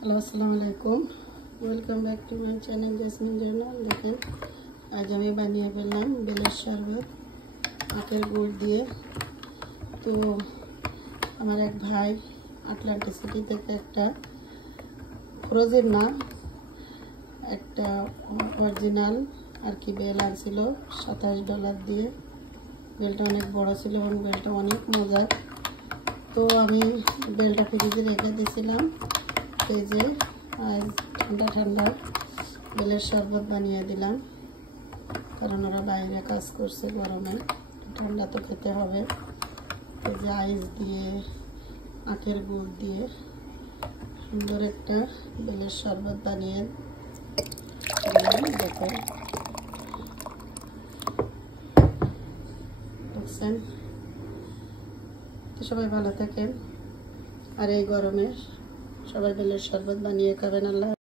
Hello, আসসালামু আলাইকুম। Welcome back to my channel jasmine journal. দেখেন, আজ আমি বানিয়ে ফেললাম বেলের শরবত আখের গুড় দিয়ে। তো আমার এক ভাই আটলান্টা সিটি থেকে একটা ফ্রোজেন না, একটা অরিজিনাল আর কি বেল আনছিল $27 দিয়ে। বেলটা অনেক বড় ছিল এবং বেলটা অনেক মজার। তো আমি বেলটা ফ্রিজে রেখে দিয়েছিলাম। ফ্রিজে আজ ঠান্ডা ঠান্ডা বেলের শরবত বানিয়ে দিলাম, কারণ ওরা বাইরে কাজ করছে গরমে, ঠান্ডা তো খেতে হবে। তো যে আইস দিয়ে আখের গুড় দিয়ে সুন্দর একটা বেলের শরবত বানিয়ে দেখেন, বুঝছেন। তো সবাই ভালো থাকেন, আর এই গরমে সবাই বেলের শরবত বানিয়ে খাবেন। আল্লাহ।